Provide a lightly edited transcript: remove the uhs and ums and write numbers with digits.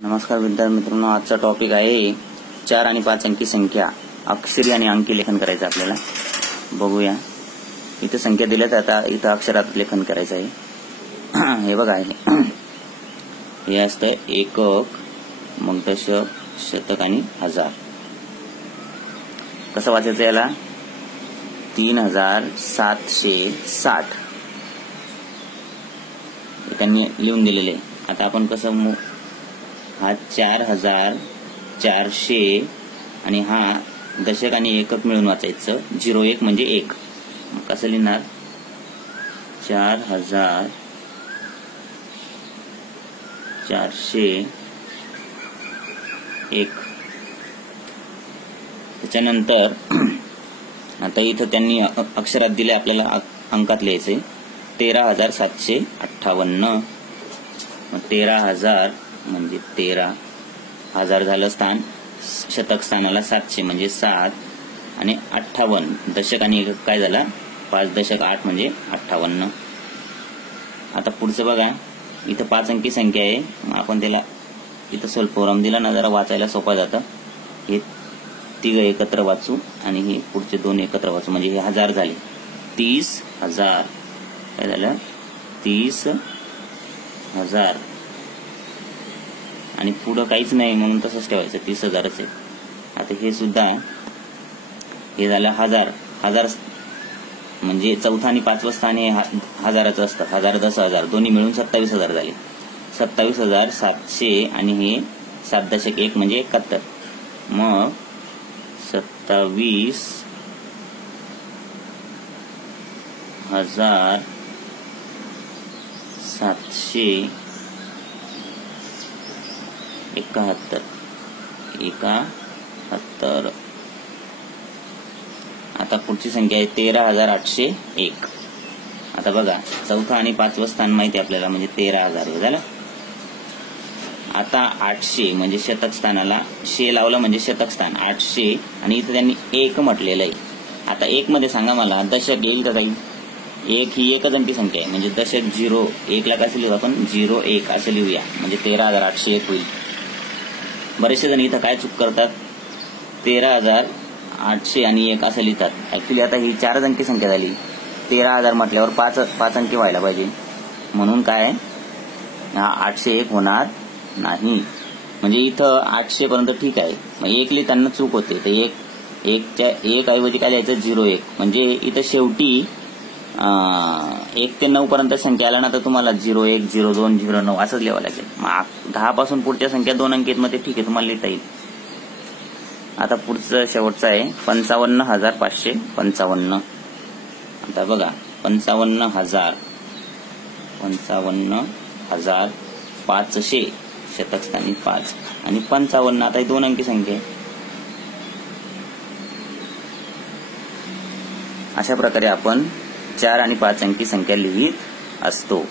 नमस्कार विद्यार्थी मित्रांनो, आजचा टॉपिक आहे 4 आणि 5 अंकी संख्या अक्षरी आणि अंकी लेखन करायचं आपल्याला. बघूया, इथे संख्या दिल्यात, आता इथं अक्षरात लेखन करायचं आहे. हे बघा, हे असतं एकक, मग दशक, शतक आणि हजार. कसं वाचायचं याला? 3760 त्यांनी लिहून दिलेले. आता आपण कसं, हा 4400 आणि हा दशक आणि एकक मिळून वाचायचं. 01 म्हणजे 1. कसं लिहिणार? 4401. त्याच्यानंतर आता इथं त्यांनी अक्षरात दिले, आपल्याला अंकात लिहायचे 13758. 13000 म्हणजे 13,000 झालं स्थान. शतक स्थानाला 700 म्हणजे 7 आणि 58. दशक आणि एकक काय झाला? 5 दशक 8 म्हणजे 58. आता पुढचं बघा, इथं 5 अंकी संख्या आहे. मग आपण त्याला इथं स्वल्पविराम दिला ना, जरा वाचायला सोपं जातं. हे 3 एकत्र वाचू आणि हे पुढचे 2 एकत्र वाचू, म्हणजे हे 1000 झाले. 30,000 काय झालं? 30,000 आणि पुढं काहीच नाही म्हणून तसंच ठेवायचं, 30,000च आहे. आता हे सुद्धा हे झालं 1000 म्हणजे चौथा आणि 5वं स्थान हे 1000चं असतं. 1000 10,000 दोन्ही मिळून 27,000 झाले. 27,700 आणि हे 7 दशक 1 म्हणजे 71. मग 27,771. आता पुढची संख्या आहे 13,801. आता बघा, चौथा आणि 5वं स्थान माहिती आपल्याला, म्हणजे 13,000 झालं. आता 800 म्हणजे शतक स्थानाला शे लावला म्हणजे शतक स्थान 800 आणि इथं त्यांनी 1 म्हटलेलं आहे. आता 1 मध्ये सांगा मला, दशक येईल का काही? 1 ही एकच अंकी संख्या आहे, म्हणजे दशक 0. 1 ला कसं लिहू आपण? 01 असं लिहूया, म्हणजे 13,801 होईल. बरेचसे जण इथं काय चूक करतात, 13,800 आणि 1 असं लिहितात. ऍक्च्युली आता ही 4 अंकी संख्या झाली. 13,000 म्हटल्यावर 5 अंकी व्हायला पाहिजे, म्हणून काय हा 801 होणार नाही. म्हणजे इथं 800 पर्यंत ठीक आहे, मग 1 लिहिताना चूक होते. तर 1 ऐवजी काय लिहायचं? 01. म्हणजे इथं शेवटी 1 ते 9 पर्यंत संख्या आला ना, तर तुम्हाला 01, 02, 09 असंच लिहावं लागेल. मग 10 पासून पुढच्या संख्या 2 अंकीत मध्ये ठीक आहे, तुम्हाला लिहिता येईल. आता पुढचं शेवटचं आहे 55,555. आता बघा, 55,500 शतक स्थानी 5 आणि 55. आता ही 2 अंकी संख्या आहे. अशा प्रकारे आपण 4 आणि 5 अंकी संख्या लिहित असतो.